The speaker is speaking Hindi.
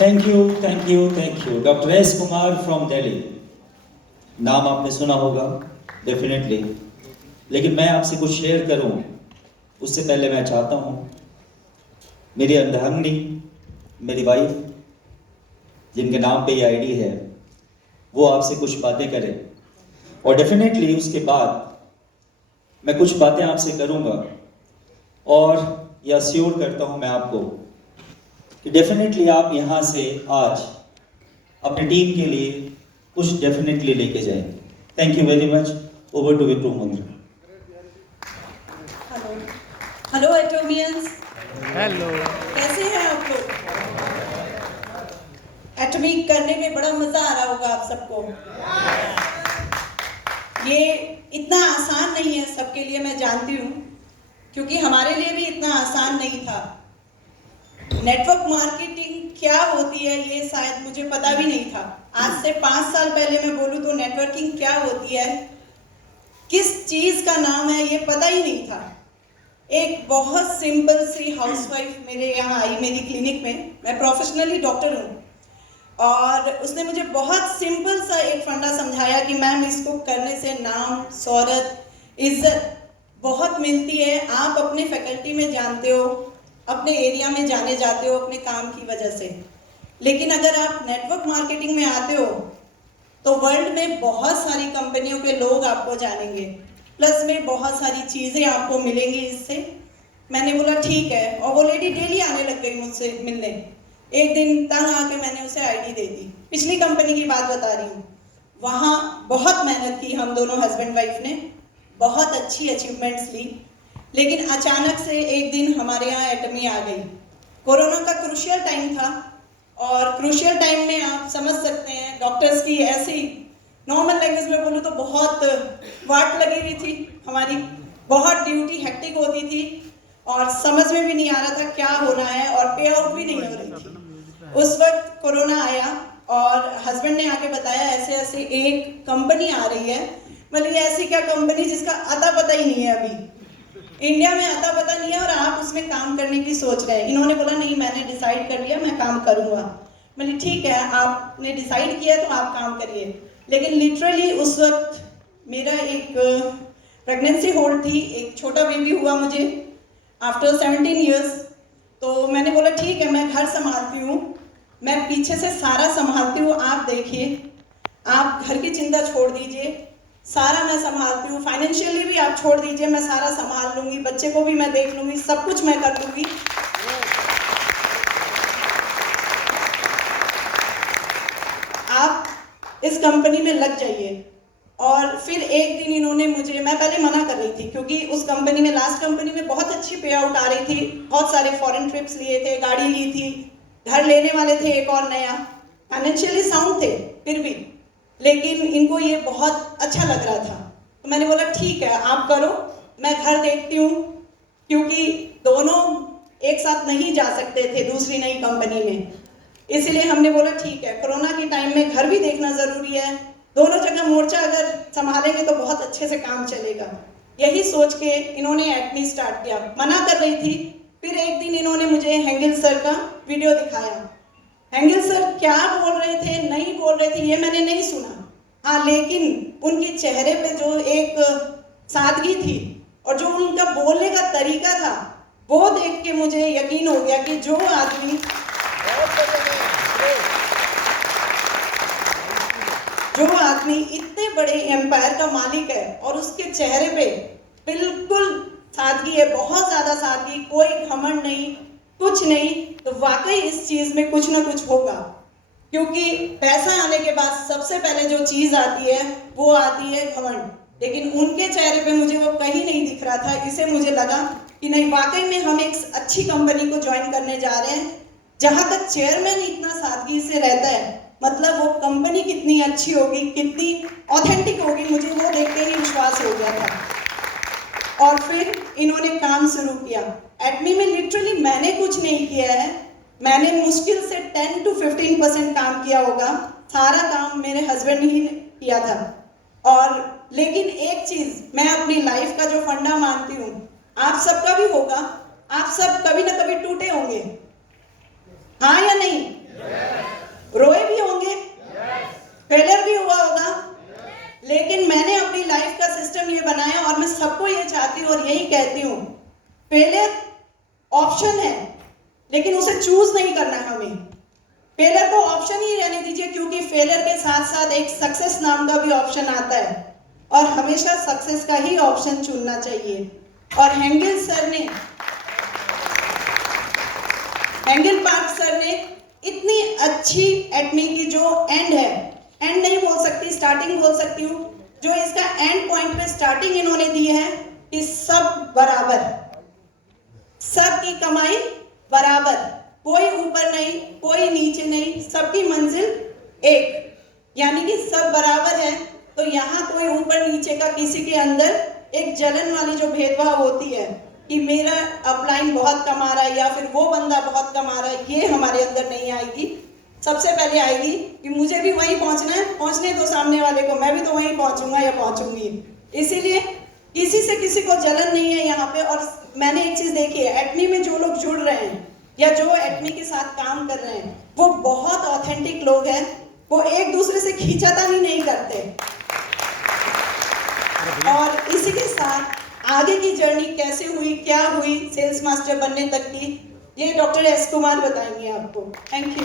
Thank you. Doctor S Kumar from Delhi, नाम आपने सुना होगा डेफिनेटली, लेकिन मैं आपसे कुछ शेयर करूं उससे पहले मैं चाहता हूं मेरी अर्धांगिनी, मेरी वाइफ, जिनके नाम पे ये आईडी है, वो आपसे कुछ बातें करें, और डेफिनेटली उसके बाद मैं कुछ बातें आपसे करूंगा, और यह श्योर करता हूं मैं आपको कि डेफिनेटली आप यहाँ से आज अपनी टीम के लिए कुछ डेफिनेटली लेके जाएंगे। Thank you very much. Over to Wipro Mundra. Hello hello Atomians, hello, कैसे हैं आप लोग? एटॉमिक करने में बड़ा मजा आ रहा होगा आप सबको। ये इतना आसान नहीं है सबके लिए, मैं जानती हूँ, क्योंकि हमारे लिए भी इतना आसान नहीं था। नेटवर्क मार्केटिंग क्या होती है ये शायद मुझे पता भी नहीं था। आज से 5 साल पहले मैं बोलूँ तो नेटवर्किंग क्या होती है, किस चीज का नाम है, ये पता ही नहीं था। एक बहुत सिंपल सी हाउसवाइफ मेरे यहाँ आई मेरी क्लिनिक में, मैं प्रोफेशनली डॉक्टर हूँ, और उसने मुझे बहुत सिंपल सा एक फंडा समझाया कि मैम इसको करने से नाम, शोहरत, इज्जत बहुत मिलती है। आप अपने फैकल्टी में जानते हो, अपने एरिया में जाने जाते हो अपने काम की वजह से, लेकिन अगर आप नेटवर्क मार्केटिंग में आते हो तो वर्ल्ड में बहुत सारी कंपनियों के लोग आपको जानेंगे, प्लस में बहुत सारी चीज़ें आपको मिलेंगी इससे। मैंने बोला ठीक है, और वो लेडी डेली आने लग गई मुझसे मिलने। एक दिन तंग आके मैंने उसे आईडी दे दी। पिछली कंपनी की बात बता रही हूँ। वहाँ बहुत मेहनत की हम दोनों हस्बैंड वाइफ ने, बहुत अच्छी अचीवमेंट्स ली, लेकिन अचानक से एक दिन हमारे यहाँ एटमी आ गई। कोरोना का क्रूशियल टाइम था, और क्रूशियल टाइम में आप समझ सकते हैं डॉक्टर्स की ऐसी, नॉर्मल लैंग्वेज में बोलूँ तो बहुत वाट लगी हुई थी हमारी, बहुत ड्यूटी हेक्टिक होती थी, और समझ में भी नहीं आ रहा था क्या होना है, और पे आउट भी नहीं हो रही थी। उस वक्त कोरोना आया और हस्बैंड ने आके बताया ऐसे ऐसे एक कंपनी आ रही है। मतलब ऐसी क्या कंपनी जिसका अता पता ही नहीं है, अभी इंडिया में अता पता नहीं है, और आप उसमें काम करने की सोच रहे हैं। इन्होंने बोला नहीं, मैंने डिसाइड कर लिया, मैं काम करूंगा। मैंने ठीक है, आपने डिसाइड किया तो आप काम करिए। लेकिन लिटरली उस वक्त मेरा एक प्रेगनेंसी होल्ड थी, एक छोटा बेबी हुआ मुझे आफ्टर 17 ईयर्स। तो मैंने बोला ठीक है, मैं घर संभालती हूँ, मैं पीछे से सारा संभालती हूँ, आप देखिए, आप घर की चिंता छोड़ दीजिए, सारा मैं संभालती हूँ, फाइनेंशियली भी आप छोड़ दीजिए, मैं सारा संभाल लूंगी, बच्चे को भी मैं देख लूंगी, सब कुछ मैं कर लूंगी। आप इस कंपनी में लग जाइए। और फिर एक दिन इन्होंने मुझे, मैं पहले मना कर रही थी क्योंकि उस कंपनी में, लास्ट कंपनी में बहुत अच्छी पे आउट आ रही थी, बहुत सारे फॉरेन ट्रिप्स लिए थे, गाड़ी ली थी, घर लेने वाले थे एक और नया, फाइनेंशियली साउंड थे फिर भी, लेकिन इनको ये बहुत अच्छा लग रहा था। तो मैंने बोला ठीक है आप करो, मैं घर देखती हूँ, क्योंकि दोनों एक साथ नहीं जा सकते थे दूसरी नई कंपनी में, इसीलिए हमने बोला ठीक है, कोरोना के टाइम में घर भी देखना जरूरी है, दोनों जगह मोर्चा अगर संभालेंगे तो बहुत अच्छे से काम चलेगा। यही सोच के इन्होंने एटमी स्टार्ट किया। मना कर रही थी, फिर एक दिन इन्होंने मुझे हेंगल सर का वीडियो दिखाया। हेंगल सर क्या बोल रहे थे, नहीं बोल रहे थे, ये मैंने नहीं सुना, हाँ, लेकिन उनके चेहरे पे जो एक सादगी थी और जो उनका बोलने का तरीका था, वो देख के मुझे यकीन हो गया कि जो आदमी इतने बड़े एम्पायर का मालिक है और उसके चेहरे पे बिल्कुल सादगी है, बहुत ज्यादा सादगी, कोई घमंड नहीं, कुछ नहीं, तो वाकई इस चीज में कुछ ना कुछ होगा। क्योंकि पैसा आने के बाद सबसे पहले जो चीज आती है वो आती है घमंड, लेकिन उनके चेहरे पे मुझे वो कहीं नहीं दिख रहा था। इसे मुझे लगा कि नहीं, वाकई में हम एक अच्छी कंपनी को ज्वाइन करने जा रहे हैं। जहां तक चेयरमैन इतना सादगी से रहता है, मतलब वो कंपनी कितनी अच्छी होगी, कितनी ऑथेंटिक होगी, मुझे वो देख के ही विश्वास हो गया था। और फिर इन्होंने काम शुरू किया। एटमी में लिटरली मैंने कुछ नहीं किया है, मैंने मुश्किल से 10 to 15% काम किया होगा, सारा काम मेरे हस्बैंड ही ने किया था। और लेकिन एक चीज मैं अपनी लाइफ का जो फंडा मानती हूँ, आप सबका भी होगा, आप सब कभी ना कभी टूटे होंगे, हाँ या नहीं? फेलियर को ऑप्शन ही रहने दीजिए, क्योंकि फेलियर के साथ साथ एक सक्सेस नाम का भी ऑप्शन आता है और हमेशा सक्सेस का ही ऑप्शन चुनना चाहिए। और हेंगल पार्क सर ने इतनी अच्छी एटमी की जो एंड है, एंड नहीं बोल सकती, स्टार्टिंग बोल सकती हूँ, जो इसका एंड पॉइंट पे स्टार्टिंग इन्होंने दी है कि सब बराबर, सबकी कमाई बराबर, कोई ऊपर नहीं कोई नीचे नहीं, सबकी मंजिल एक, यानी कि सब बराबर है। तो यहाँ कोई ऊपर नीचे का किसी के अंदर एक जलन वाली जो भेदभाव होती है कि मेरा अपलाइन बहुत कमा रहा है या फिर वो बंदा बहुत कमा रहा है, ये हमारे अंदर नहीं आएगी। सबसे पहले आएगी कि मुझे भी वहीं पहुंचना है, पहुंचने दो सामने वाले को, मैं भी तो वहीं पहुंचूंगा या पहुंचूंगी। इसीलिए किसी से किसी को जलन नहीं है यहाँ पे। और मैंने एक चीज देखी है, एटमी में जो लोग जुड़ रहे हैं या जो एटमी के साथ काम कर रहे हैं, वो बहुत ऑथेंटिक लोग हैं, वो एक दूसरे से खींचातानी नहीं करते। और इसी के साथ आगे की जर्नी कैसे हुई, क्या हुई सेल्स मास्टर बनने तक की, ये डॉक्टर एस कुमार बताएंगे आपको। Thank you.